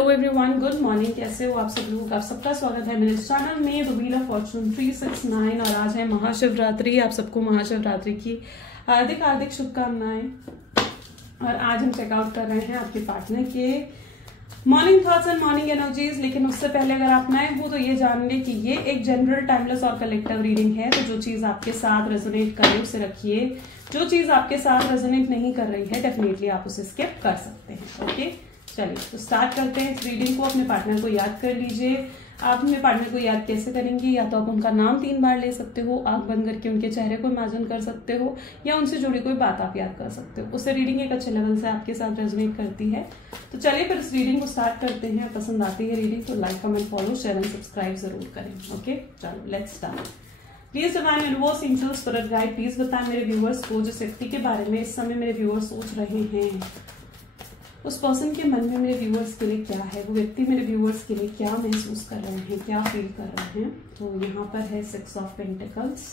Hello everyone, good morning. कैसे हो आप सब लोग? आप सबका स्वागत है मेरे चैनल में द व्हील ऑफ फॉर्चून 369। और आज है महाशिवरात्रि। आप सबको महाशिवरात्रि की हार्दिक हार्दिक शुभकामनाएं। और आज हम चेकआउट कर रहे हैं आपके पार्टनर के morning thoughts and morning energies. लेकिन उससे पहले अगर आप नए हो तो ये जान लें कि ये एक जनरल, टाइमलेस और कलेक्टिव रीडिंग है। तो जो चीज आपके साथ रेजोनेट करे उसे रखिए, जो चीज आपके साथ रेजोनेट नहीं कर रही है डेफिनेटली आप उसे स्किप कर सकते हैं। ओके, चलिए तो स्टार्ट करते हैं इस रीडिंग को। अपने पार्टनर को याद कर लीजिए। आप अपने पार्टनर को याद कैसे करेंगे? या तो आप उनका नाम 3 बार ले सकते हो, आंख बंद करके उनके चेहरे को इमेजिन कर सकते हो, या उनसे जुड़ी कोई बात आप याद कर सकते हो। उससे रीडिंग एक अच्छे लेवल से आपके साथ रेजोनेट करती है। तो चलिए फिर इस रीडिंग को स्टार्ट करते हैं। पसंद आती है रीडिंग तो like, comment, follow, share and subscribe जरूर करें। ओके, चलो let's start. Please divine universe, angels, spirit guide, please बताएं मेरे व्यूअर्स को जिस व्यक्ति के बारे में इस समय मेरे व्यूअर्स सोच रहे हैं, उस पर्सन के मन में मेरे व्यूअर्स के लिए क्या है, वो व्यक्ति मेरे व्यूअर्स के लिए क्या महसूस कर रहे हैं, क्या फील कर रहे हैं। तो यहाँ पर है 6 of pentacles,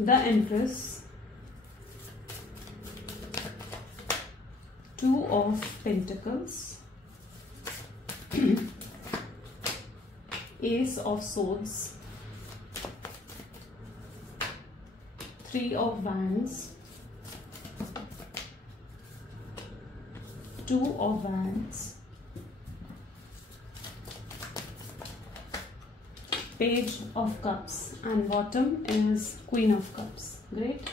the empress, 2 of pentacles, S of swords, 3 of wands, 2 of wands, page of cups and bottom is queen of cups. Great.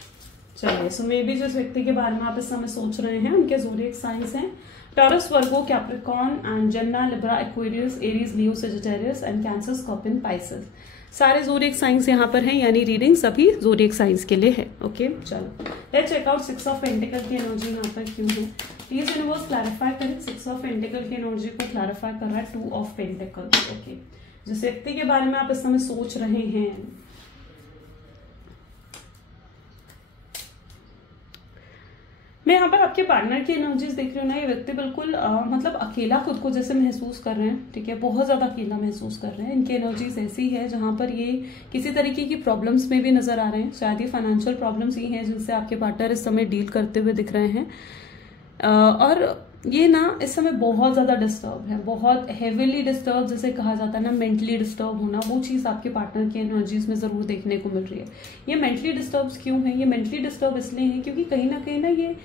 चलिए, सो मे बी जिस व्यक्ति के बारे में आप इस समय सोच रहे हैं उनके ज़ोडिएक साइंस हैं taurus, Virgo, Capricorn and Gemini, Libra, Aquarius, Aries, Leo, Sagittarius and cancer, scorpion, Pisces. सारे ज़ोडिएक साइंस यहाँ पर हैं, यानी रीडिंग सभी ज़ोडिएक साइंस के लिए है। ओके, चलो let's check out 6 of pentacle की एनर्जी यहाँ पर क्यों है। प्लीज यूनिवर्स क्लैरिफाई करें। 6 ऑफ पेंटिकल की एनर्जी को क्लैरिफाई कर रहा है 2 ऑफ पेंटिकल। ओके, जिस व्यक्ति के बारे में आप इस समय सोच रहे हैं, मैं यहाँ पर आपके पार्टनर की एनर्जीज देख रही हूँ ना। ये व्यक्ति बिल्कुल मतलब अकेला खुद को जैसे महसूस कर रहे हैं। ठीक है, बहुत ज्यादा अकेला महसूस कर रहे हैं। इनकी एनर्जीज ऐसी है जहां पर ये किसी तरीके की प्रॉब्लम्स में भी नजर आ रहे हैं। शायद ये फाइनेंशियल प्रॉब्लम्स ही हैं जिनसे आपके पार्टनर इस समय डील करते हुए दिख रहे हैं। और ये ना इस समय बहुत ज्यादा डिस्टर्ब है, बहुत हेविली डिस्टर्ब, जैसे कहा जाता है ना मेंटली डिस्टर्ब होना, वो चीज आपके पार्टनर की एनर्जीज में जरूर देखने को मिल रही है। ये मेंटली डिस्टर्ब क्यों है? ये मेंटली डिस्टर्ब इसलिए है क्योंकि कहीं ना ये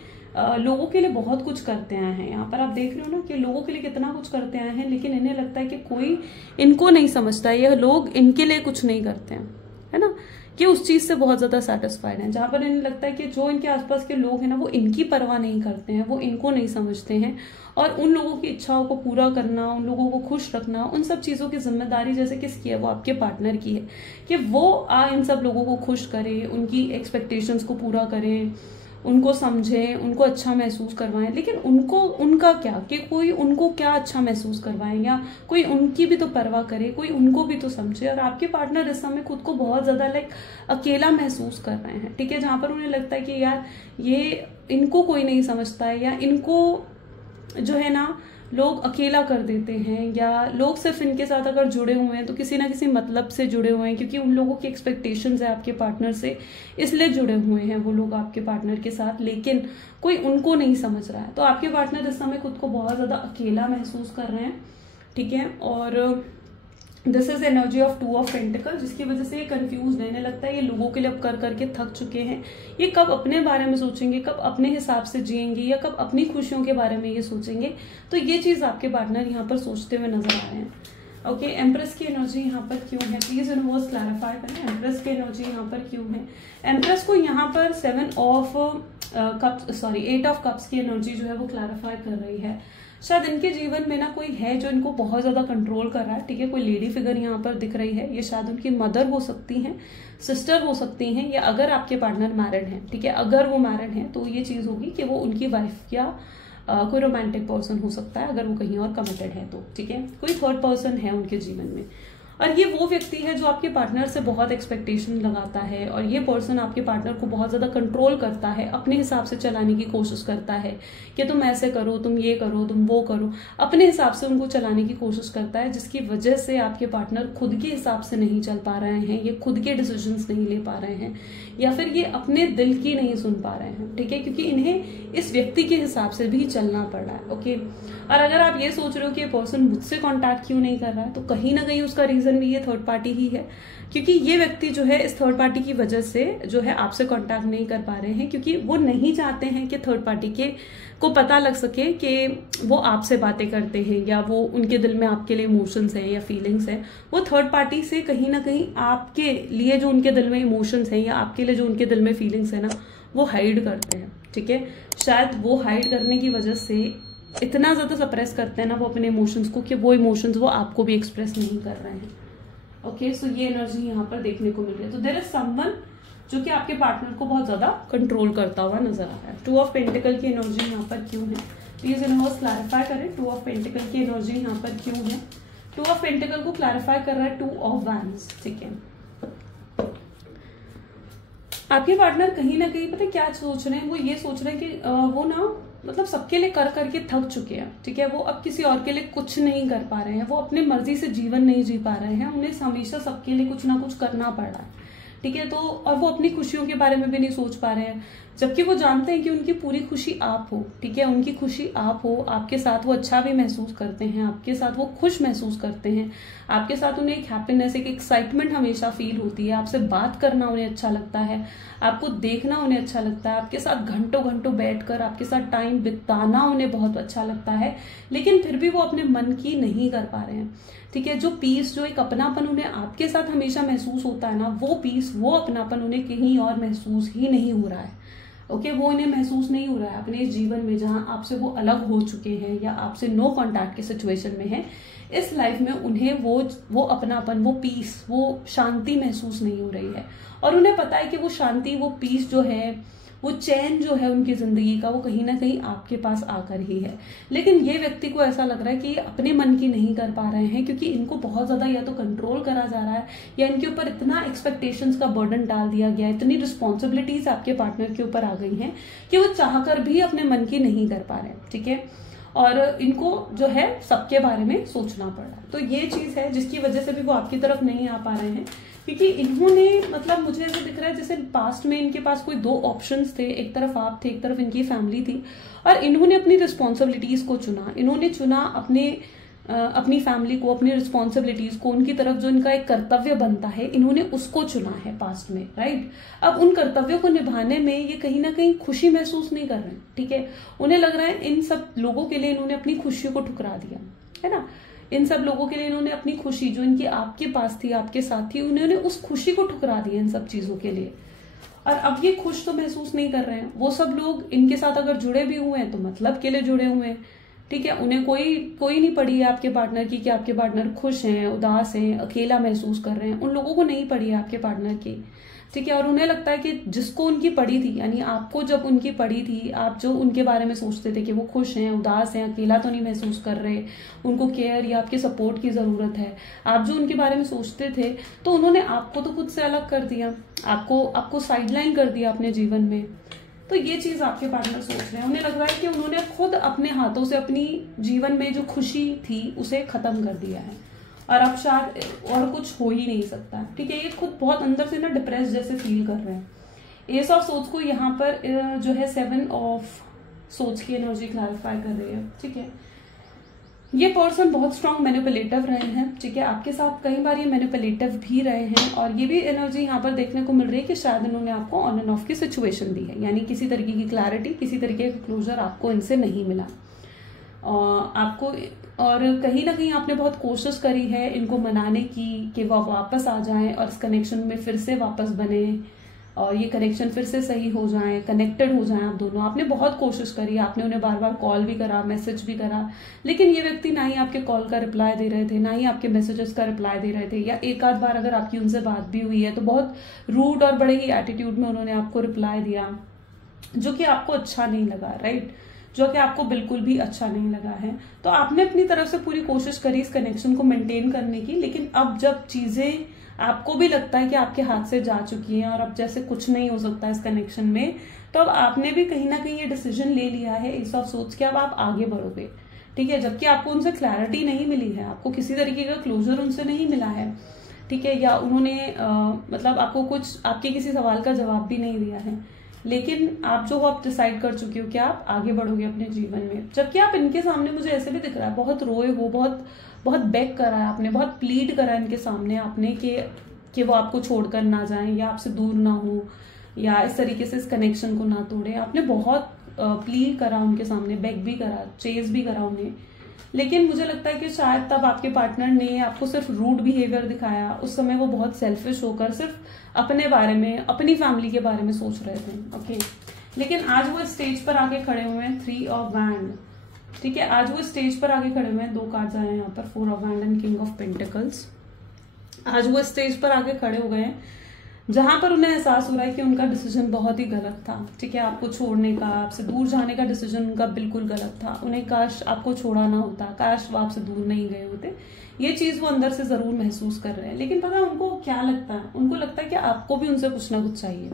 लोगों के लिए बहुत कुछ करते आए हैं। यहाँ पर आप देख रहे हो ना कि लोगों के लिए कितना कुछ करते आए हैं, लेकिन इन्हें लगता है कि कोई इनको नहीं समझता है, ये लोग इनके लिए कुछ नहीं करते हैं, है ना। कि उस चीज से बहुत ज्यादा सेटिस्फाइड हैं, जहां पर इन्हें लगता है कि जो इनके आसपास के लोग हैं ना वो इनकी परवाह नहीं करते हैं, वो इनको नहीं समझते हैं। और उन लोगों की इच्छाओं को पूरा करना, उन लोगों को खुश रखना, उन सब चीजों की जिम्मेदारी जैसे किसकी है? वो आपके पार्टनर की है कि वो इन सब लोगों को खुश करे, उनकी एक्सपेक्टेशंस को पूरा करें, उनको समझें, उनको अच्छा महसूस करवाएं। लेकिन उनका क्या कि कोई उनको क्या अच्छा महसूस करवाएं, या कोई उनकी भी तो परवाह करे, कोई उनको भी तो समझे। और आपके पार्टनर इस समय खुद को बहुत ज्यादा अकेला महसूस कर रहे हैं। ठीक है, जहां पर उन्हें लगता है कि यार ये इनको कोई नहीं समझता है, या इनको जो है ना लोग अकेला कर देते हैं, या लोग सिर्फ इनके साथ अगर जुड़े हुए हैं तो किसी ना किसी मतलब से जुड़े हुए हैं, क्योंकि उन लोगों की एक्सपेक्टेशंस है आपके पार्टनर से, इसलिए जुड़े हुए हैं वो लोग आपके पार्टनर के साथ। लेकिन कोई उनको नहीं समझ रहा है। तो आपके पार्टनर इस समय खुद को बहुत ज्यादा अकेला महसूस कर रहे हैं। ठीक है, और this is energy of 2 of pentacle, जिसकी वजह से ये कंफ्यूज रहने लगता है। ये लोगों के लिए अब कर करके थक चुके हैं। ये कब अपने बारे में सोचेंगे, कब अपने हिसाब से जिएंगे, या कब अपनी खुशियों के बारे में ये सोचेंगे। तो ये चीज आपके पार्टनर यहाँ पर सोचते हुए नजर आ रहे हैं। ओके, एम्प्रेस की एनर्जी यहाँ पर क्यों है? प्लीज यूनिवर्स क्लैरिफाई करें एम्प्रेस की एनर्जी यहाँ पर क्यों है। एम्प्रेस को यहाँ पर 7 of cups, sorry 8 of cups की एनर्जी जो है वो क्लैरिफाई कर रही है। शायद इनके जीवन में ना कोई है जो इनको बहुत ज्यादा कंट्रोल कर रहा है। ठीक है, कोई लेडी फिगर यहाँ पर दिख रही है। ये शायद उनकी मदर हो सकती हैं, सिस्टर हो सकती हैं, या अगर आपके पार्टनर मैरिड हैं, ठीक है, अगर वो मैरिड हैं तो ये चीज होगी कि वो उनकी वाइफ या कोई रोमांटिक पर्सन हो सकता है, अगर वो कहीं और कमिटेड है तो। ठीक है, कोई थर्ड पर्सन है उनके जीवन में। और ये वो व्यक्ति है जो आपके पार्टनर से बहुत एक्सपेक्टेशन लगाता है, और ये पर्सन आपके पार्टनर को बहुत ज्यादा कंट्रोल करता है, अपने हिसाब से चलाने की कोशिश करता है कि तुम ऐसे करो, तुम ये करो, तुम वो करो, अपने हिसाब से उनको चलाने की कोशिश करता है, जिसकी वजह से आपके पार्टनर खुद के हिसाब से नहीं चल पा रहे हैं, ये खुद के डिसीजंस नहीं ले पा रहे हैं, या फिर ये अपने दिल की नहीं सुन पा रहे हैं, ठीक है, क्योंकि इन्हें इस व्यक्ति के हिसाब से भी चलना पड़ रहा है। ओके, और अगर आप ये सोच रहे हो कि ये पर्सन मुझसे कांटेक्ट क्यों नहीं कर रहा है, तो कहीं ना कहीं उसका रीजन भी ये थर्ड पार्टी ही है, क्योंकि ये व्यक्ति जो है इस थर्ड पार्टी की वजह से जो है आपसे कांटेक्ट नहीं कर पा रहे हैं, क्योंकि वो नहीं चाहते हैं कि थर्ड पार्टी के को पता लग सके कि वो आपसे बातें करते हैं, या वो उनके दिल में आपके लिए इमोशंस है या फीलिंग्स है। वो थर्ड पार्टी से कहीं ना कहीं आपके लिए जो उनके दिल में इमोशंस है या आपके लिए जो उनके दिल में फीलिंग्स है ना, वो हाइड करते हैं, ठीक है। शायद वो हाइड करने की वजह से इतना ज्यादा सप्रेस करते हैं ना वो अपने इमोशंस को, कि वो इमोशंस वो आपको भी एक्सप्रेस नहीं कर रहे हैं। ओके, सो ये एनर्जी यहाँ पर देखने को मिल रही है। तो देयर इज समवन जो कि आपके पार्टनर को बहुत ज्यादा कंट्रोल करता हुआ नजर आ रहा है। 2 ऑफ पेंटिकल की एनर्जी यहाँ पर क्यों है, प्लीज यूनिवर्स क्लैरिफाई करें। 2 ऑफ पेंटिकल की एनर्जी यहाँ पर क्यों है। 2 ऑफ पेंटिकल को क्लैरिफाई कर रहा है 2 ऑफ वैंड्स, ठीक है। आपके पार्टनर कहीं ना कहीं पता है क्या सोच रहे हैं, वो ये सोच रहे हैं कि वो ना मतलब सबके लिए कर करके थक चुके हैं, ठीक है। वो अब किसी और के लिए कुछ नहीं कर पा रहे हैं, वो अपनी मर्जी से जीवन नहीं जी पा रहे हैं, उन्हें हमेशा सबके लिए कुछ ना कुछ करना पड़ रहा है, ठीक है। तो और वो अपनी खुशियों के बारे में भी नहीं सोच पा रहे हैं, जबकि वो जानते हैं कि उनकी पूरी खुशी आप हो, ठीक है। उनकी खुशी आप हो, आपके साथ वो अच्छा भी महसूस करते हैं, आपके साथ वो खुश महसूस करते हैं, आपके साथ उन्हें एक हैप्पीनेस, एक एक्साइटमेंट हमेशा फील होती है, आपसे बात करना उन्हें अच्छा लगता है, आपको देखना उन्हें अच्छा लगता है, आपके साथ घंटों घंटों बैठकर आपके साथ टाइम बिताना उन्हें बहुत अच्छा लगता है, लेकिन फिर भी वो अपने मन की नहीं कर पा रहे हैं, ठीक है। जो पीस, जो एक अपनापन उन्हें आपके साथ हमेशा महसूस होता है ना, वो पीस, वो अपनापन उन्हें कहीं और महसूस ही नहीं हो रहा है। ओके, वो इन्हें महसूस नहीं हो रहा है अपने इस जीवन में, जहां आपसे वो अलग हो चुके हैं या आपसे नो कांटेक्ट के सिचुएशन में है। इस लाइफ में उन्हें वो अपनापन, वो पीस, वो शांति महसूस नहीं हो रही है, और उन्हें पता है कि वो शांति, वो पीस जो है, वो चैन जो है उनकी जिंदगी का, वो कहीं ना कहीं आपके पास आकर ही है। लेकिन ये व्यक्ति को ऐसा लग रहा है कि ये अपने मन की नहीं कर पा रहे हैं, क्योंकि इनको बहुत ज्यादा या तो कंट्रोल करा जा रहा है, या इनके ऊपर इतना एक्सपेक्टेशंस का बर्डन डाल दिया गया, इतनी रिस्पॉन्सिबिलिटीज आपके पार्टनर के ऊपर आ गई हैं कि वो चाहकर भी अपने मन की नहीं कर पा रहे हैं, ठीक है। और इनको जो है सबके बारे में सोचना पड़ रहा है। तो ये चीज है जिसकी वजह से भी वो आपकी तरफ नहीं आ पा रहे हैं, क्योंकि इन्होंने मतलब मुझे ऐसा दिख रहा है जैसे पास्ट में इनके पास कोई 2 ऑप्शंस थे, एक तरफ आप थे, एक तरफ इनकी फैमिली थी, और इन्होंने अपनी रिस्पॉन्सिबिलिटीज को चुना, इन्होंने चुना अपनी फैमिली को, अपनी रिस्पॉन्सिबिलिटीज को, उनकी तरफ जो इनका एक कर्तव्य बनता है, इन्होंने उसको चुना है पास्ट में, राइट। अब उन कर्तव्यों को निभाने में ये कहीं ना कहीं खुशी महसूस नहीं कर रहे हैं, ठीक है। उन्हें लग रहा है इन सब लोगों के लिए इन्होंने अपनी खुशियों को ठुकरा दिया है ना, इन सब लोगों के लिए इन्होंने अपनी खुशी जो इनकी आपके पास थी, आपके साथ थी, उन्होंने उस खुशी को ठुकरा दिया इन सब चीजों के लिए, और अब ये खुश तो महसूस नहीं कर रहे हैं। वो सब लोग इनके साथ अगर जुड़े भी हुए हैं तो मतलब के लिए जुड़े हुए हैं, ठीक है। उन्हें कोई नहीं पड़ी है आपके पार्टनर की कि आपके पार्टनर खुश हैं, उदास हैं, अकेला महसूस कर रहे हैं, उन लोगों को नहीं पड़ी है आपके पार्टनर की, ठीक है। और उन्हें लगता है कि जिसको उनकी पड़ी थी, यानी आपको जब उनकी पड़ी थी, आप जो उनके बारे में सोचते थे कि वो खुश हैं, उदास हैं, अकेला तो नहीं महसूस कर रहे, उनको केयर या आपके सपोर्ट की जरूरत है, आप जो उनके बारे में सोचते थे, तो उन्होंने आपको तो खुद से अलग कर दिया, आपको साइडलाइन कर दिया अपने जीवन में। तो ये चीज आपके पार्टनर सोच रहे हैं, उन्हें लग रहा है कि उन्होंने खुद अपने हाथों से अपनी जीवन में जो खुशी थी उसे खत्म कर दिया है, और अब शायद और कुछ हो ही नहीं सकता, ठीक है। ये खुद बहुत अंदर से ना डिप्रेस जैसे फील कर रहे हैं। एस ऑफ सोच को यहाँ पर जो है 7 ऑफ सोच की एनर्जी क्लैरिफाई कर रही है, ठीक है। ये पर्सन बहुत स्ट्रांग मैनिपुलेटिव रहे हैं, ठीक है। आपके साथ कई बार ये मैनिपुलेटिव भी रहे हैं, और ये भी एनर्जी यहाँ पर देखने को मिल रही है कि शायद इन्होंने आपको ऑन एंड ऑफ की सिचुएशन दी है, यानी किसी तरीके की क्लैरिटी, किसी तरीके का क्लोजर आपको इनसे नहीं मिला आपको, और कहीं ना कहीं आपने बहुत कोशिश करी है इनको मनाने की कि वो वापस आ जाएं और इस कनेक्शन में फिर से वापस बने, और ये कनेक्शन फिर से सही हो जाए, कनेक्टेड हो जाएं आप दोनों। आपने बहुत कोशिश करी, आपने उन्हें बार बार कॉल भी करा, मैसेज भी करा, लेकिन ये व्यक्ति ना ही आपके कॉल का रिप्लाई दे रहे थे, ना ही आपके मैसेजेस का रिप्लाई दे रहे थे, या एक आध बार अगर आपकी उनसे बात भी हुई है तो बहुत रूड और बड़े ही एटीट्यूड में उन्होंने आपको रिप्लाई दिया, जो कि आपको अच्छा नहीं लगा, राइट। जो कि आपको बिल्कुल भी अच्छा नहीं लगा है। तो आपने अपनी तरफ से पूरी कोशिश करी इस कनेक्शन को मेंटेन करने की, लेकिन अब जब चीजें आपको भी लगता है कि आपके हाथ से जा चुकी हैं और अब जैसे कुछ नहीं हो सकता इस कनेक्शन में, तो अब आपने भी कहीं ना कहीं ये डिसीजन ले लिया है एस ऑफ सोर्ड्स कि अब आप आगे बढ़ोगे, ठीक है। जबकि आपको उनसे क्लैरिटी नहीं मिली है, आपको किसी तरीके का क्लोजर उनसे नहीं मिला है, ठीक है, या उन्होंने मतलब आपको कुछ आपके किसी सवाल का जवाब भी नहीं दिया है, लेकिन आप जो हो आप डिसाइड कर चुके हो कि आप आगे बढ़ोगे अपने जीवन में। जबकि आप इनके सामने, मुझे ऐसे भी दिख रहा है, बहुत रोए हो, बहुत बहुत बेग करा है आपने, बहुत प्लीड करा है इनके सामने आपने कि वो आपको छोड़कर ना जाएं या आपसे दूर ना हो या इस तरीके से इस कनेक्शन को ना तोड़े। आपने बहुत प्लीड करा उनके सामने, बेग भी करा, चेज भी करा उन्हें, लेकिन मुझे लगता है कि शायद तब आपके पार्टनर ने आपको सिर्फ रूड बिहेवियर दिखाया। उस समय वो बहुत सेल्फिश होकर सिर्फ अपने बारे में, अपनी फैमिली के बारे में सोच रहे थे, ओके। लेकिन आज वो स्टेज पर आके खड़े हुए हैं, 3 ऑफ वैंड, ठीक है। आज वो स्टेज पर आके खड़े हुए हैं, 2 कार्ड्स आए हैं यहाँ पर, 4 of wand and king of pentacles. आज वो स्टेज पर आके खड़े हो गए हैं जहां पर उन्हें एहसास हो रहा है कि उनका डिसीजन बहुत ही गलत था, ठीक है। आपको छोड़ने का, आपसे दूर जाने का डिसीजन उनका बिल्कुल गलत था। उन्हें काश आपको छोड़ा ना होता, काश वो आपसे दूर नहीं गए होते। ये चीज वो अंदर से जरूर महसूस कर रहे हैं, लेकिन पता है उनको क्या लगता है, उनको लगता है कि आपको भी उनसे कुछ ना कुछ चाहिए।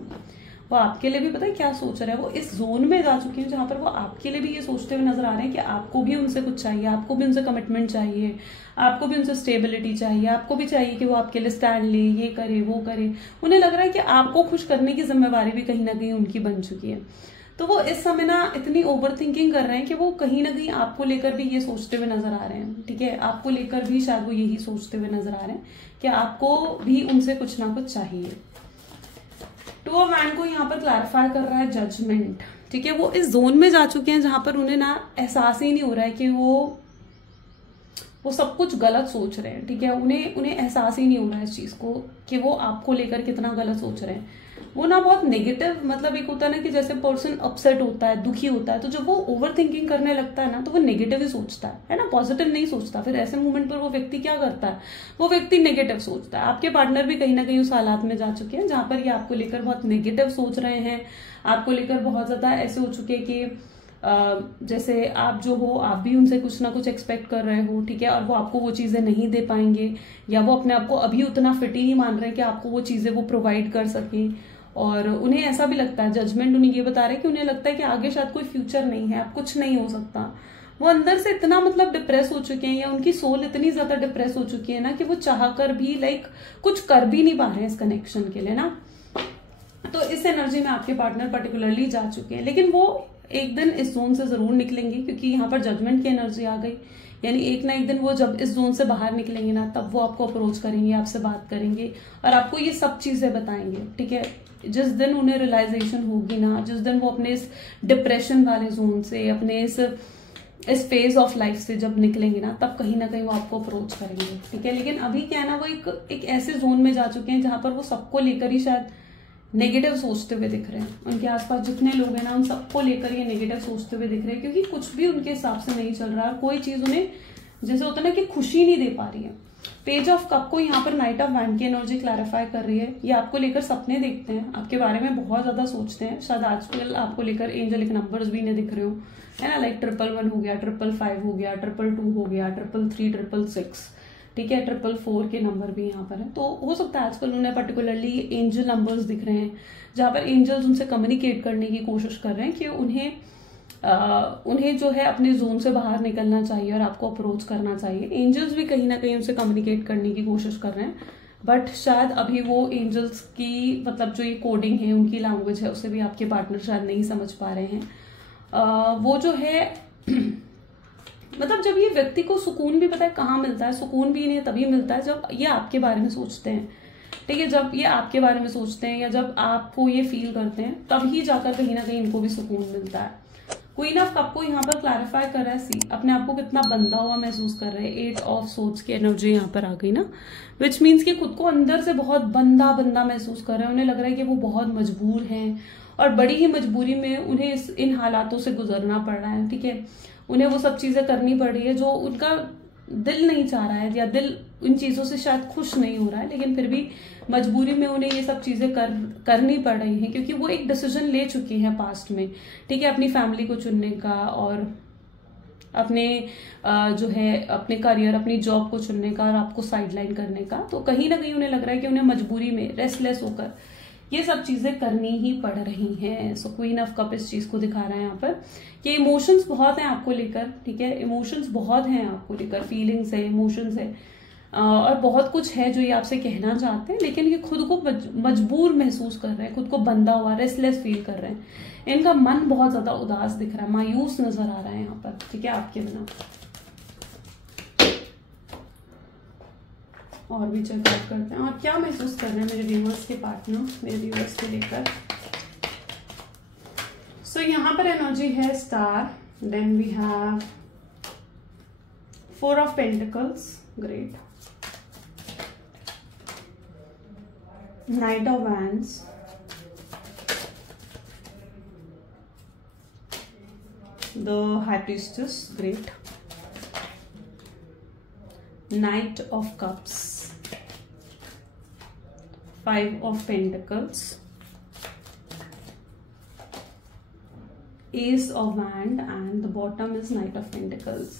वो आपके लिए भी पता है क्या सोच रहे हैं, वो इस जोन में जा चुके हैं जहां पर वो आपके लिए भी ये सोचते हुए नजर आ रहे हैं कि आपको भी उनसे कुछ चाहिए, आपको भी उनसे कमिटमेंट चाहिए, आपको भी उनसे स्टेबिलिटी चाहिए, आपको भी चाहिए कि वो आपके लिए स्टैंड ले, ये करे वो करे। उन्हें लग रहा है कि आपको खुश करने की जिम्मेवारी भी कहीं ना कहीं उनकी बन चुकी है। तो वो इस समय ना इतनी ओवर थिंकिंग कर रहे हैं कि वो कहीं ना कहीं आपको लेकर भी ये सोचते हुए नजर आ रहे हैं, ठीक है। आपको लेकर भी शायद वो यही सोचते हुए नजर आ रहे हैं कि आपको भी उनसे कुछ ना कुछ चाहिए। 2 ऑफ वैंड को यहाँ पर क्लैरिफाई कर रहा है जजमेंट, ठीक है। वो इस जोन में जा चुके हैं जहां पर उन्हें ना एहसास ही नहीं हो रहा है कि वो सब कुछ गलत सोच रहे हैं, ठीक है। उन्हें एहसास ही नहीं हो रहा है इस चीज को कि वो आपको लेकर कितना गलत सोच रहे हैं। वो ना बहुत नेगेटिव, मतलब एक होता है ना कि जैसे पर्सन अपसेट होता है, दुखी होता है, तो जब वो ओवर थिंकिंग करने लगता है ना, तो वो नेगेटिव ही सोचता है ना, पॉजिटिव नहीं सोचता। फिर ऐसे मोमेंट पर वो व्यक्ति क्या करता है, वो व्यक्ति नेगेटिव सोचता है। आपके पार्टनर भी कहीं ना कहीं उस हालात में जा चुके हैं जहां पर ये आपको लेकर बहुत नेगेटिव सोच रहे हैं, आपको लेकर बहुत ज्यादा ऐसे हो चुके हैं कि जैसे आप जो हो, आप भी उनसे कुछ ना कुछ एक्सपेक्ट कर रहे हो, ठीक है, और वो आपको वो चीजें नहीं दे पाएंगे, या वो अपने आप को अभी उतना फिट ही नहीं मान रहे कि आपको वो चीजें वो प्रोवाइड कर सके। और उन्हें ऐसा भी लगता है, जजमेंट उन्हें ये बता रहे हैं कि उन्हें लगता है कि आगे शायद कोई फ्यूचर नहीं है, अब कुछ नहीं हो सकता। वो अंदर से इतना मतलब डिप्रेस हो चुके हैं, या उनकी सोल इतनी ज्यादा डिप्रेस हो चुकी है ना कि वो चाहकर भी कुछ कर भी नहीं पा रहे हैं इस कनेक्शन के लिए ना। तो इस एनर्जी में आपके पार्टनर पर्टिकुलरली जा चुके हैं, लेकिन वो एक दिन इस जोन से जरूर निकलेंगे, क्योंकि यहाँ पर जजमेंट की एनर्जी आ गई। यानी एक ना एक दिन वो जब इस जोन से बाहर निकलेंगे ना, तब वो आपको अप्रोच करेंगे, आपसे बात करेंगे और आपको ये सब चीजें बताएंगे, ठीक है। जिस दिन उन्हें रियलाइजेशन होगी ना, जिस दिन वो अपने इस डिप्रेशन वाले जोन से, अपने इस फेज ऑफ लाइफ से जब निकलेंगे ना, तब कहीं ना कहीं वो आपको अप्रोच करेंगे, ठीक है। लेकिन अभी क्या है ना, वो एक ऐसे जोन में जा चुके हैं जहां पर वो सबको लेकर ही शायद नेगेटिव सोचते हुए दिख रहे हैं। उनके आसपास जितने लोग हैं ना, उन सबको लेकर ये नेगेटिव सोचते हुए दिख रहे हैं, क्योंकि कुछ भी उनके हिसाब से नहीं चल रहा है। कोई चीज उन्हें जैसे होता है ना कि खुशी नहीं दे पा रही है। पेज ऑफ कप को यहाँ पर नाइट ऑफ वैंड की एनर्जी क्लैरिफाई कर रही है। ये आपको लेकर सपने देखते हैं, आपके बारे में बहुत ज्यादा सोचते हैं। शायद आजकल आपको लेकर एंजेलिक नंबर्स भी इन्हें दिख रहे हो, है ना, लाइक 111 हो गया, 555 हो गया, 222 हो गया, 333, 666, ठीक है, 444 के नंबर भी यहाँ पर है। तो हो सकता है आजकल उन्हें पर्टिकुलरली एंजल नंबर्स दिख रहे हैं, जहां पर एंजल्स उनसे कम्युनिकेट करने की कोशिश कर रहे हैं कि उन्हें जो है अपने जोन से बाहर निकलना चाहिए और आपको अप्रोच करना चाहिए। एंजल्स भी कहीं ना कहीं उनसे कम्युनिकेट करने की कोशिश कर रहे हैं, बट शायद अभी वो एंजल्स की मतलब जो ये कोडिंग है, उनकी लैंग्वेज है, उसे भी आपके पार्टनर शायद नहीं समझ पा रहे हैं। वो जो है मतलब जब ये व्यक्ति को सुकून भी पता है कहाँ मिलता है, सुकून भी इन्हें तभी मिलता है जब ये आपके बारे में सोचते हैं, ठीक है। जब ये आपके बारे में सोचते हैं या जब आपको ये फील करते हैं, तभी जाकर कहीं ना कहीं इनको भी सुकून मिलता है। क्वीन ऑफ कप को यहाँ पर क्लैरिफाई कर रहा है, सी अपने आप को कितना बंधा हुआ महसूस कर रहे हैं। 8 ऑफ सोर्ड्स की एनर्जी यहाँ पर आ गई ना, विच मीन्स कि खुद को अंदर से बहुत बंधा बंधा महसूस कर रहे हैं। उन्हें लग रहा है कि वो बहुत मजबूर हैं और बड़ी ही मजबूरी में उन्हें इन हालातों से गुजरना पड़ रहा है, ठीक है। उन्हें वो सब चीजें करनी पड़ रही है जो उनका दिल नहीं चाह रहा है, या दिल उन चीजों से शायद खुश नहीं हो रहा है, लेकिन फिर भी मजबूरी में उन्हें ये सब चीजें करनी पड़ रही हैं, क्योंकि वो एक डिसीजन ले चुकी हैं पास्ट में, ठीक है, अपनी फैमिली को चुनने का और अपने जो है अपने करियर, अपनी जॉब को चुनने का और आपको साइडलाइन करने का। तो कहीं ना कहीं उन्हें लग रहा है कि उन्हें मजबूरी में रेस्टलेस होकर ये सब चीजें करनी ही पड़ रही हैं। सो क्वीन ऑफ कप इस चीज को दिखा रहा है यहाँ पर कि इमोशंस बहुत हैं आपको लेकर, ठीक है, इमोशंस बहुत हैं आपको लेकर, फीलिंग्स है, इमोशंस है और बहुत कुछ है जो ये आपसे कहना चाहते हैं, लेकिन ये खुद को मजबूर महसूस कर रहे हैं, खुद को बंधा हुआ रेस्टलेस फील कर रहे हैं। इनका मन बहुत ज्यादा उदास दिख रहा है, मायूस नजर आ रहा है यहाँ पर, ठीक है, आपके बिना। और भी चेकआउट करते हैं और क्या महसूस कर रहे हैं मेरे व्यूअर्स के पार्टनर, मेरे व्यूअर्स को लेकर। सो यहाँ पर एनर्जी है star, then we have 4 of pentacles, great, knight of wands, the high priestess, great, knight of cups, 5 of pentacles, ace of wand and the bottom is knight of pentacles।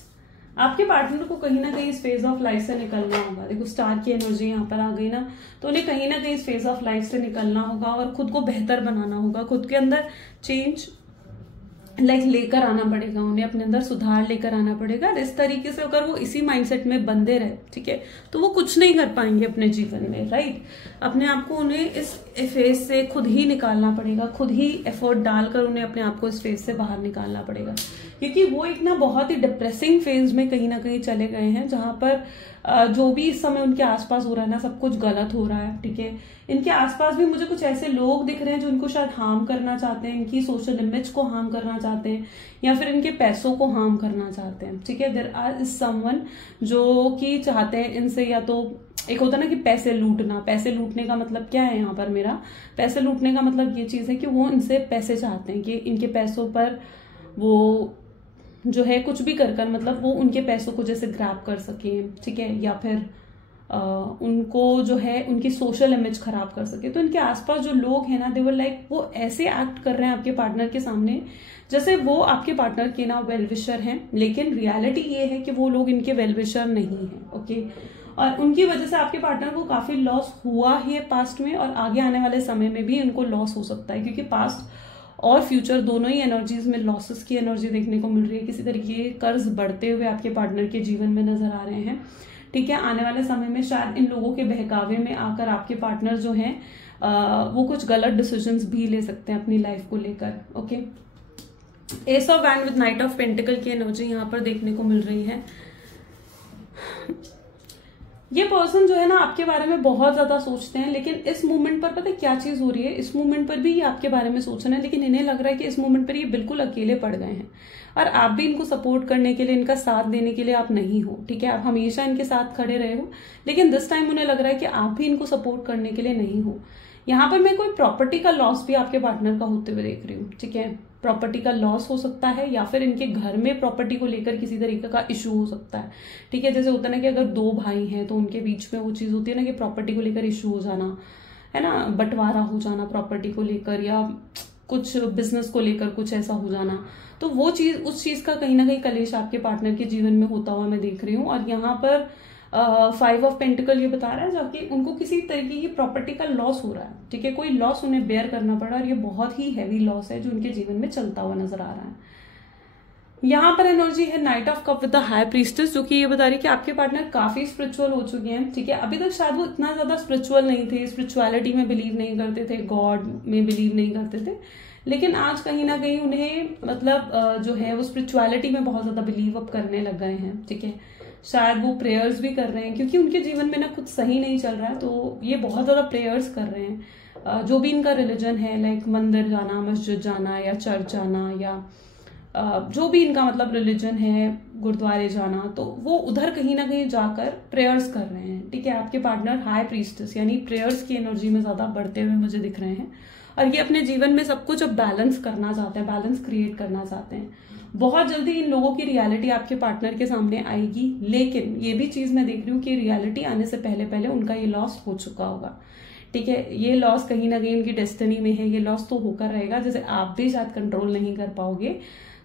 आपके partner को कहीं ना कहीं इस phase of life से निकलना होगा। देखो स्टार की एनर्जी यहाँ पर आ गई ना, तो उन्हें कहीं ना कहीं इस फेज ऑफ लाइफ से निकलना होगा और खुद को बेहतर बनाना होगा, खुद के अंदर चेंज लेकर आना पड़ेगा, उन्हें अपने अंदर सुधार लेकर आना पड़ेगा। इस तरीके से अगर वो इसी माइंडसेट में बंधे रहे, ठीक है, तो वो कुछ नहीं कर पाएंगे अपने जीवन में, राइट। अपने आप को उन्हें इस फेज से खुद ही निकालना पड़ेगा, खुद ही एफर्ट डालकर उन्हें अपने आप को इस फेज से बाहर निकालना पड़ेगा, क्योंकि वो एक ना बहुत ही डिप्रेसिंग फेज में कहीं ना कहीं चले गए हैं, जहां पर जो भी इस समय उनके आसपास हो रहा है ना, सब कुछ गलत हो रहा है, ठीक है। इनके आसपास भी मुझे कुछ ऐसे लोग दिख रहे हैं जो इनको शायद हार्म करना चाहते हैं, इनकी सोशल इमेज को हार्म करना चाहते हैं या फिर इनके पैसों को हार्म करना चाहते हैं, ठीक है। देयर आर समवन जो कि चाहते हैं इनसे, या तो एक होता है ना कि पैसे लूटना, पैसे लूटने का मतलब क्या है यहाँ पर, मेरा पैसे लूटने का मतलब ये चीज है कि वो इनसे पैसे चाहते हैं कि इनके पैसों पर वो जो है कुछ भी कर मतलब वो उनके पैसों को जैसे ग्रैब कर सके, ठीक है, या फिर उनको जो है उनकी सोशल इमेज खराब कर सके। तो इनके आसपास जो लोग हैं ना, दे वर लाइक, वो ऐसे एक्ट कर रहे हैं आपके पार्टनर के सामने जैसे वो आपके पार्टनर के ना वेल विशर हैं, लेकिन रियलिटी ये है कि वो लोग इनके वेल विशर नहीं है, ओके। और उनकी वजह से आपके पार्टनर को काफी लॉस हुआ ही है पास्ट में, और आगे आने वाले समय में भी उनको लॉस हो सकता है, क्योंकि पास्ट और फ्यूचर दोनों ही एनर्जीज में लॉसेस की एनर्जी देखने को मिल रही है। किसी तरीके के कर्ज बढ़ते हुए आपके पार्टनर के जीवन में नजर आ रहे हैं, ठीक है। आने वाले समय में शायद इन लोगों के बहकावे में आकर आपके पार्टनर जो हैं वो कुछ गलत डिसीजंस भी ले सकते हैं अपनी लाइफ को लेकर, okay. S of wand with night of pentacle की एनर्जी यहाँ पर देखने को मिल रही है। ये पर्सन जो है ना आपके बारे में बहुत ज्यादा सोचते हैं, लेकिन इस मोमेंट पर पता है क्या चीज हो रही है, इस मोमेंट पर भी ये आपके बारे में सोच रहे हैं, लेकिन इन्हें लग रहा है कि इस मोमेंट पर ये बिल्कुल अकेले पड़ गए हैं और आप भी इनको सपोर्ट करने के लिए, इनका साथ देने के लिए आप नहीं हो, ठीक है। आप हमेशा इनके साथ खड़े रहे हो, लेकिन दिस टाइम उन्हें लग रहा है कि आप भी इनको सपोर्ट करने के लिए नहीं हो। यहाँ पर मैं कोई प्रॉपर्टी का लॉस भी आपके पार्टनर का होते हुए देख रही हूँ, ठीक है। प्रॉपर्टी का लॉस हो सकता है या फिर इनके घर में प्रॉपर्टी को लेकर किसी तरीके का इशू हो सकता है, ठीक है। जैसे होता है ना कि अगर 2 भाई हैं तो उनके बीच में वो चीज होती है ना कि प्रॉपर्टी को लेकर इशू हो जाना, है ना, बंटवारा हो जाना प्रॉपर्टी को लेकर, या कुछ बिजनेस को लेकर कुछ ऐसा हो जाना। तो वो चीज, उस चीज का कहीं ना कहीं कलेश आपके पार्टनर के जीवन में होता हुआ मैं देख रही हूँ। और यहाँ पर 5 ऑफ पेंटिकल ये बता रहा है जबकि उनको किसी तरीके की प्रॉपर्टी का लॉस हो रहा है, ठीक है। कोई लॉस उन्हें बेयर करना पड़ा और ये बहुत ही हैवी लॉस है जो उनके जीवन में चलता हुआ नजर आ रहा है। यहाँ पर एनर्जी है night of cup with the high priestess, जो कि ये बता रही है कि आपके पार्टनर काफी स्पिरिचुअल हो चुके हैं, ठीक है। अभी तक शायद वो इतना ज्यादा स्पिरिचुअल नहीं थे, स्पिरिचुअलिटी में बिलीव नहीं करते थे, गॉड में बिलीव नहीं करते थे, लेकिन आज कहीं ना कहीं उन्हें मतलब जो है वो स्पिरिचुअलिटी में बहुत ज्यादा बिलीव अप करने लग गए हैं, ठीक है। शायद वो प्रेयर्स भी कर रहे हैं क्योंकि उनके जीवन में ना कुछ सही नहीं चल रहा है, तो ये बहुत ज्यादा प्रेयर्स कर रहे हैं। जो भी इनका रिलीजन है, लाइक मंदिर जाना, मस्जिद जाना या चर्च जाना, या जो भी इनका मतलब रिलीजन है, गुरुद्वारे जाना, तो वो उधर कहीं ना कहीं जाकर प्रेयर्स कर रहे हैं, ठीक है। आपके पार्टनर हाई प्रीस्टेस यानी प्रेयर्स की एनर्जी में ज्यादा बढ़ते हुए मुझे दिख रहे हैं, और ये अपने जीवन में सब कुछ अब बैलेंस करना चाहते हैं, बैलेंस क्रिएट करना चाहते हैं। बहुत जल्दी इन लोगों की रियलिटी आपके पार्टनर के सामने आएगी, लेकिन ये भी चीज मैं देख रही हूँ कि रियलिटी आने से पहले पहले उनका ये लॉस हो चुका होगा। ठीक है, ये लॉस कहीं ना कहीं उनकी डेस्टिनी में है, ये लॉस तो होकर रहेगा, जैसे आप भी शायद कंट्रोल नहीं कर पाओगे।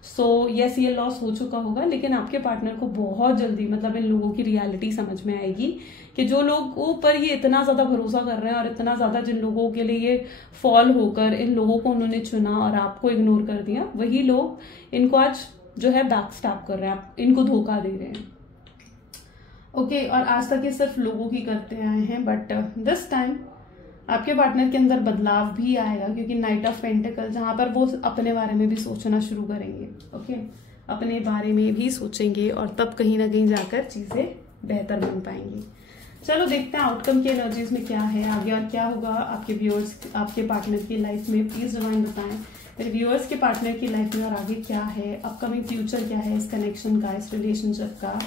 सो यस, ये लॉस हो चुका होगा, लेकिन आपके पार्टनर को बहुत जल्दी मतलब इन लोगों की रियलिटी समझ में आएगी कि जो लोगों पर ये इतना ज्यादा भरोसा कर रहे हैं और इतना ज्यादा जिन लोगों के लिए ये फॉल होकर इन लोगों को उन्होंने चुना और आपको इग्नोर कर दिया, वही लोग इनको आज जो है बैक स्टैप कर रहे हैं, आप इनको धोखा दे रहे हैं। ओके, और आज तक ये सिर्फ लोगों की करते आए हैं, बट दिस टाइम आपके पार्टनर के अंदर बदलाव भी आएगा, क्योंकि नाइट ऑफ पेंटिकल जहां पर वो अपने बारे में भी सोचना शुरू करेंगे। ओके, अपने बारे में भी सोचेंगे और तब कहीं ना कहीं जाकर चीजें बेहतर बन पाएंगी। चलो देखते हैं आउटकम की एनर्जीज में क्या है आगे और क्या होगा आपके व्यूअर्स, आपके पार्टनर की लाइफ में। प्लीज डिवाइन बताएं मेरे व्यूअर्स के पार्टनर की लाइफ में और आगे क्या है, अपकमिंग फ्यूचर क्या है इस कनेक्शन का, इस रिलेशनशिप का।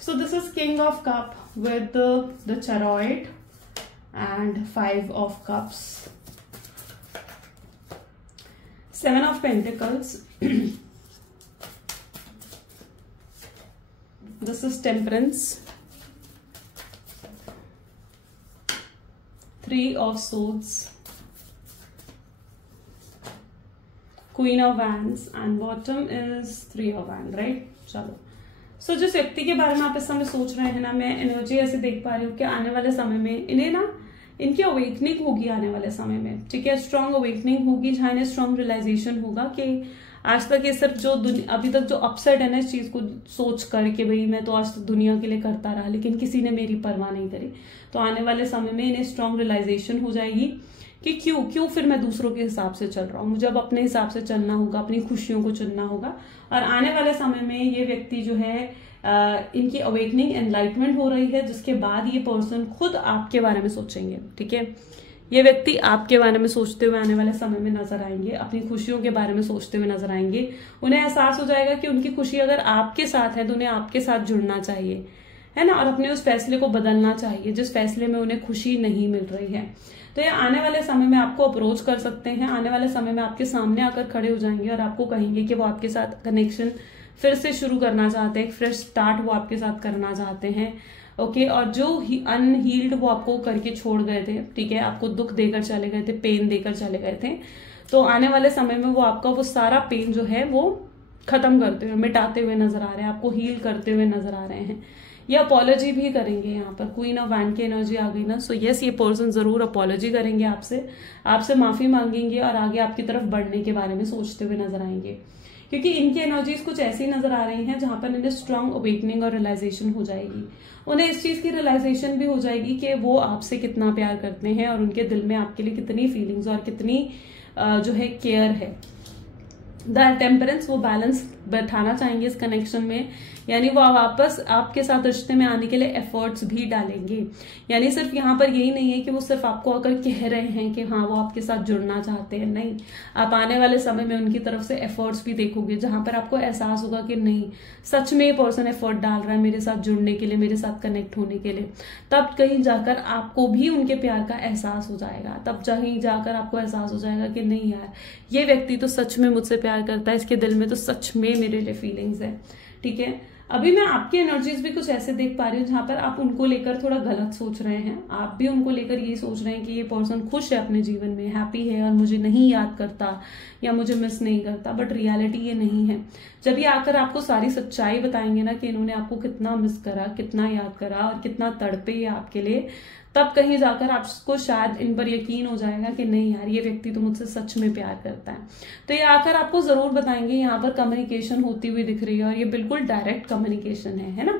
So this is king of cup with the chariot and 5 of cups, 7 of pentacles, this is temperance, 3 of swords, queen of wands and bottom is 3 of wands, right? चलो, सो जिस व्यक्ति के बारे में आप इस समय सोच रहे हैं ना, मैं एनर्जी ऐसे देख पा रही हूँ कि आने वाले समय में इन्हें ना इनकी अवेकनिंग होगी आने वाले समय में। ठीक है, स्ट्रॉन्ग अवेकनिंग होगी जहां इन्हें स्ट्रॉन्ग रियलाइजेशन होगा कि आज तक ये सिर्फ जो अभी तक जो अपसेट है ना इस चीज को सोच कर के भाई मैं तो आज तक दुनिया के लिए करता रहा लेकिन किसी ने मेरी परवाह नहीं करी, तो आने वाले समय में इन्हें स्ट्रॉन्ग रियलाइजेशन हो जाएगी कि क्यों फिर मैं दूसरों के हिसाब से चल रहा हूँ, मुझे अब अपने हिसाब से चलना होगा, अपनी खुशियों को चुनना होगा। और आने वाले समय में ये व्यक्ति जो है इनकी अवेकनिंग एनलाइटमेंट हो रही है, जिसके बाद ये पर्सन खुद आपके बारे में सोचेंगे। ठीक है, ये व्यक्ति आपके बारे में सोचते हुए आने वाले समय में नजर आएंगे, अपनी खुशियों के बारे में सोचते हुए नजर आएंगे। उन्हें एहसास हो जाएगा कि उनकी खुशी अगर आपके साथ है तो उन्हें आपके साथ जुड़ना चाहिए, है ना, और अपने उस फैसले को बदलना चाहिए जिस फैसले में उन्हें खुशी नहीं मिल रही है। तो ये आने वाले समय में आपको अप्रोच कर सकते हैं, आने वाले समय में आपके सामने आकर खड़े हो जाएंगे और आपको कहेंगे कि वो आपके साथ कनेक्शन फिर से शुरू करना चाहते हैं, फ्रेश स्टार्ट वो आपके साथ करना चाहते हैं। ओके, और जो अनहील्ड वो आपको करके छोड़ गए थे, ठीक है, आपको दुख देकर चले गए थे, पेन देकर चले गए थे, तो आने वाले समय में वो आपका वो सारा पेन जो है वो खत्म करते हुए, मिटाते हुए नजर आ रहे हैं, आपको हील करते हुए नजर आ रहे हैं। ये अपॉलॉजी भी करेंगे, यहाँ पर क्वीन ऑफ वैंड की एनर्जी आ गई ना, सो यस, ये पर्सन जरूर अपॉलॉजी करेंगे आपसे माफी मांगेंगे और आगे आपकी तरफ बढ़ने के बारे में सोचते हुए नजर आएंगे, क्योंकि इनकी एनर्जीज कुछ ऐसी नजर आ रही हैं जहां पर इन्हें स्ट्रॉन्ग अवेकनिंग और रियलाइजेशन हो जाएगी। उन्हें इस चीज की रियलाइजेशन भी हो जाएगी कि वो आपसे कितना प्यार करते हैं और उनके दिल में आपके लिए कितनी फीलिंग्स और कितनी जो है केयर है। द टेम्परेंस, वो बैलेंस बैठाना चाहेंगे इस कनेक्शन में, यानी वो वापस आपके साथ रिश्ते में आने के लिए एफर्ट्स भी डालेंगे। यानी सिर्फ यहाँ पर यही नहीं है कि वो सिर्फ आपको आकर कह रहे हैं कि हाँ वो आपके साथ जुड़ना चाहते हैं, नहीं, आप आने वाले समय में उनकी तरफ से एफर्ट्स भी देखोगे जहां पर आपको एहसास होगा कि नहीं, सच में ये पर्सन एफर्ट डाल रहा है मेरे साथ जुड़ने के लिए, मेरे साथ कनेक्ट होने के लिए। तब कहीं जाकर आपको भी उनके प्यार का एहसास हो जाएगा, तब कहीं जाकर आपको एहसास हो जाएगा कि नहीं यार, ये व्यक्ति तो सच में मुझसे प्यार करता है, इसके दिल में तो सच में मेरे लिए फीलिंग्स है। ठीक है, अभी मैं आपकी एनर्जीज भी कुछ ऐसे देख पा रही हूँ जहां पर आप उनको लेकर थोड़ा गलत सोच रहे हैं, आप भी उनको लेकर ये सोच रहे हैं कि ये पर्सन खुश है अपने जीवन में, हैप्पी है और मुझे नहीं याद करता या मुझे मिस नहीं करता, बट रियलिटी ये नहीं है। जब ये आकर आपको सारी सच्चाई बताएंगे ना कि इन्होंने आपको कितना मिस करा, कितना याद करा और कितना तड़पे ये आपके लिए, तब कहीं जाकर आपको शायद इन पर यकीन हो जाएगा कि नहीं यार, ये व्यक्ति तो मुझसे सच में प्यार करता है। तो ये आकर आपको जरूर बताएंगे, यहाँ पर कम्युनिकेशन होती हुई दिख रही है और ये बिल्कुल डायरेक्ट कम्युनिकेशन है ना,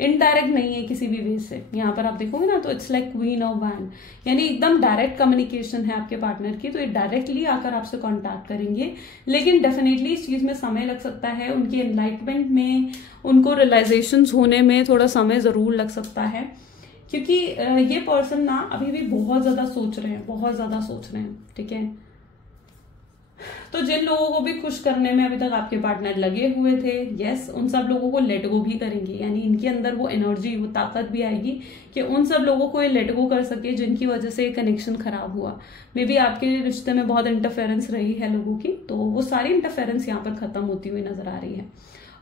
इनडायरेक्ट नहीं है किसी भी वे से। यहाँ पर आप देखोगे ना तो it's like queen of wand, यानी एकदम डायरेक्ट कम्युनिकेशन है आपके पार्टनर की। तो ये डायरेक्टली आकर आपसे कांटेक्ट करेंगे, लेकिन डेफिनेटली इस चीज में समय लग सकता है, उनकी एनलाइटमेंट में, उनको रियलाइजेशन होने में थोड़ा समय जरूर लग सकता है, क्योंकि ये पर्सन ना अभी भी बहुत ज्यादा सोच रहे हैं, बहुत ज्यादा सोच रहे हैं। ठीक है, तो जिन लोगों को भी खुश करने में अभी तक आपके पार्टनर लगे हुए थे, यस, उन सब लोगों को लेट गो भी करेंगे, यानी इनके अंदर वो एनर्जी, वो ताकत भी आएगी कि उन सब लोगों को ये लेट गो कर सके जिनकी वजह से कनेक्शन खराब हुआ। मे बी आपके रिश्ते में बहुत इंटरफेरेंस रही है लोगों की, तो वो सारी इंटरफेरेंस यहाँ पर खत्म होती हुई नजर आ रही है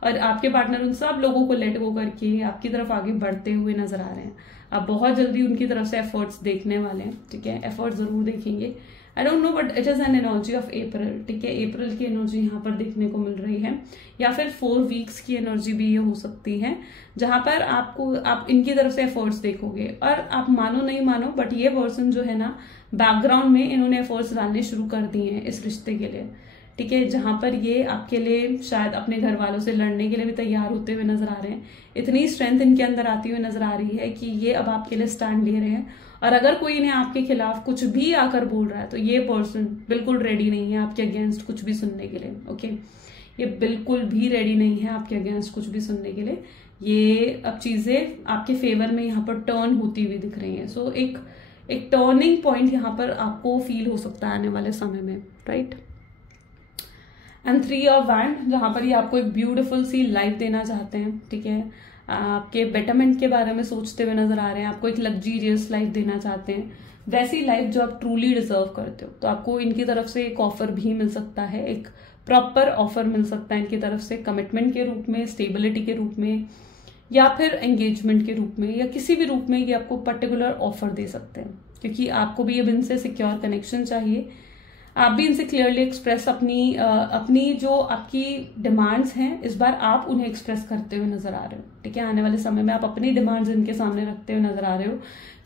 और आपके पार्टनर उन सब लोगों को लेट गो करके आपकी तरफ आगे बढ़ते हुए नजर आ रहे हैं। आप बहुत जल्दी उनकी तरफ से एफर्ट्स देखने वाले हैं, ठीक है, एफर्ट्स जरूर देखेंगे। I don't know but it is an energy of April, ठीक है, अप्रैल की एनर्जी यहाँ पर देखने को मिल रही है, या फिर 4 वीक्स की एनर्जी भी ये हो सकती है, जहां पर आप इनकी तरफ से एफर्ट्स देखोगे। और आप मानो नहीं मानो बट ये पर्सन जो है ना, बैकग्राउंड में इन्होंने एफर्ट्स डालने शुरू कर दिए हैं इस रिश्ते के लिए, ठीक है, जहां पर ये आपके लिए शायद अपने घर वालों से लड़ने के लिए भी तैयार होते हुए नजर आ रहे हैं। इतनी स्ट्रेंथ इनके अंदर आती हुई नजर आ रही है कि ये अब आपके लिए स्टैंड ले रहे हैं। और अगर कोई इन्हें आपके खिलाफ कुछ भी आकर बोल रहा है तो ये पर्सन बिल्कुल रेडी नहीं है आपके अगेंस्ट कुछ भी सुनने के लिए, ओके, ये बिल्कुल भी रेडी नहीं है आपके अगेंस्ट कुछ भी सुनने के लिए। ये अब चीजें आपके फेवर में यहाँ पर टर्न होती हुई दिख रही है। सो एक टर्निंग पॉइंट यहाँ पर आपको फील हो सकता है आने वाले समय में, राइट। एंड 3 ऑफ वैंड, जहां पर ये आपको एक ब्यूटीफुल सी लाइफ देना चाहते हैं, ठीक है, आपके बेटरमेंट के बारे में सोचते हुए नजर आ रहे हैं, आपको एक लग्जीरियस लाइफ देना चाहते हैं, वैसी लाइफ जो आप ट्रूली डिजर्व करते हो। तो आपको इनकी तरफ से एक ऑफर भी मिल सकता है, एक प्रॉपर ऑफर मिल सकता है इनकी तरफ से, कमिटमेंट के रूप में, स्टेबिलिटी के रूप में, या फिर एंगेजमेंट के रूप में, या किसी भी रूप में ये आपको पर्टिकुलर ऑफर दे सकते हैं, क्योंकि आपको भी अब इनसे सिक्योर कनेक्शन चाहिए। आप भी इनसे क्लियरली एक्सप्रेस अपनी जो आपकी डिमांड्स हैं, इस बार आप उन्हें एक्सप्रेस करते हुए नजर आ रहे हो, ठीक है। आने वाले समय में आप अपनी डिमांड्स इनके सामने रखते हुए नजर आ रहे हो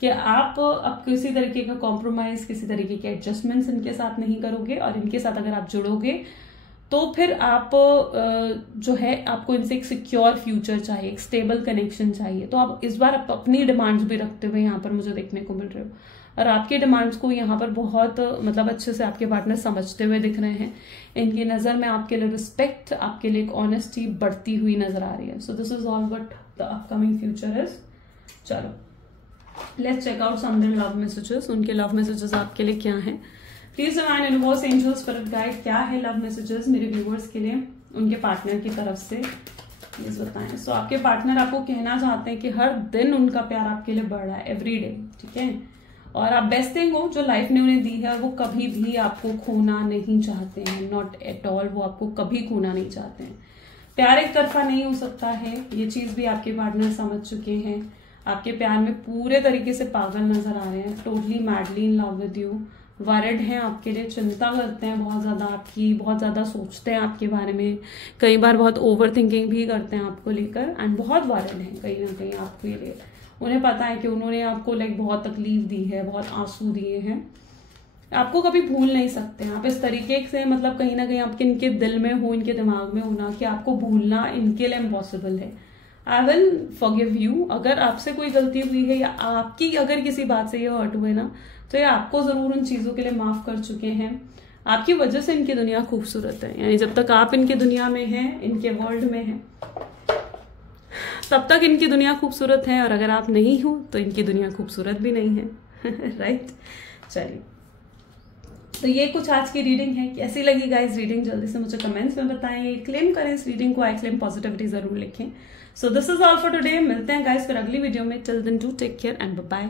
कि आप अब किसी तरीके का कॉम्प्रोमाइज, किसी तरीके के एडजस्टमेंट्स इनके साथ नहीं करोगे, और इनके साथ अगर आप जुड़ोगे तो फिर आप जो है आपको इनसे एक सिक्योर फ्यूचर चाहिए, एक स्टेबल कनेक्शन चाहिए। तो आप इस बार अपनी डिमांड्स भी रखते हुए यहाँ पर मुझे देखने को मिल रहे हो, और आपके डिमांड्स को यहाँ पर बहुत मतलब अच्छे से आपके पार्टनर समझते हुए दिख रहे हैं। इनकी नजर में आपके लिए रिस्पेक्ट, आपके लिए एक ऑनेस्टी बढ़ती हुई नजर आ रही है। So this is all what the upcoming future is. चलो let's check out some love messages. उनके लव मैसेजेस आपके लिए क्या हैं? Please divine universe angels spirit guide, क्या है लव मैसेजेस मेरे व्यूअर्स के लिए उनके पार्टनर की तरफ से, प्लीज बताएं। सो आपके पार्टनर आपको कहना चाहते हैं कि हर दिन उनका प्यार आपके लिए बढ़ रहा है, एवरी डे, ठीक है, और आप बेस्ट थिंग हो जो लाइफ ने उन्हें दी है, और वो कभी भी आपको खोना नहीं चाहते हैं, नॉट एट ऑल, वो आपको कभी खोना नहीं चाहते हैं। प्यार एक तरफा नहीं हो सकता है, ये चीज भी आपके पार्टनर समझ चुके हैं। आपके प्यार में पूरे तरीके से पागल नजर आ रहे हैं, totally madly in love with you, worried हैं आपके लिए, चिंता करते हैं बहुत ज्यादा आपकी, बहुत ज्यादा सोचते हैं आपके बारे में, कई बार बहुत ओवर थिंकिंग भी करते हैं आपको लेकर, एंड बहुत वरिड हैं कहीं ना कहीं आपके लिए। उन्हें पता है कि उन्होंने आपको बहुत तकलीफ दी है, बहुत आंसू दिए हैं, आपको कभी भूल नहीं सकते हैं आप इस तरीके से, मतलब कहीं ना कहीं आपके इनके दिल में हो, इनके दिमाग में होना कि आपको भूलना इनके लिए इम्पॉसिबल है। आई विल फॉरगिव यू, अगर आपसे कोई गलती हुई है या आपकी अगर किसी बात से ये हर्ट हुए ना, तो ये आपको जरूर उन चीजों के लिए माफ कर चुके हैं। आपकी वजह से इनकी दुनिया खूबसूरत है, यानी जब तक आप इनकी दुनिया में हैं, इनके वर्ल्ड में हैं, तब तक इनकी दुनिया खूबसूरत है, और अगर आप नहीं हो तो इनकी दुनिया खूबसूरत भी नहीं है। राइट, चलिए, तो ये कुछ आज की रीडिंग है। कैसी लगी गाइस रीडिंग, जल्दी से मुझे कमेंट्स में बताएं, क्लेम करें इस रीडिंग को, आई क्लेम पॉजिटिविटी जरूर लिखें। So this is all for today, मिलते हैं गाइस फिर अगली वीडियो में। Till then do take care and bye bye.